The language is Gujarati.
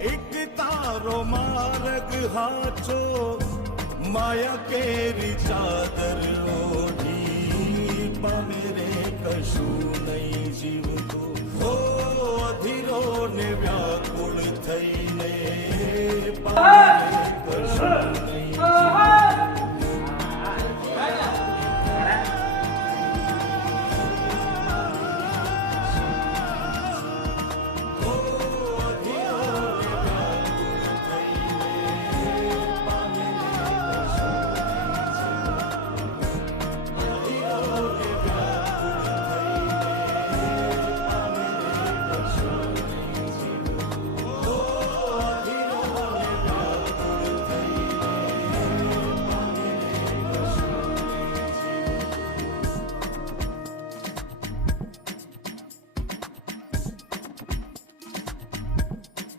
એક તારો માર્ગ હાચો, માયા કેરી ચાદર ઓઢી, પામે રે કશું નહીં જીવતો, હો અધીરો ને વ્યાક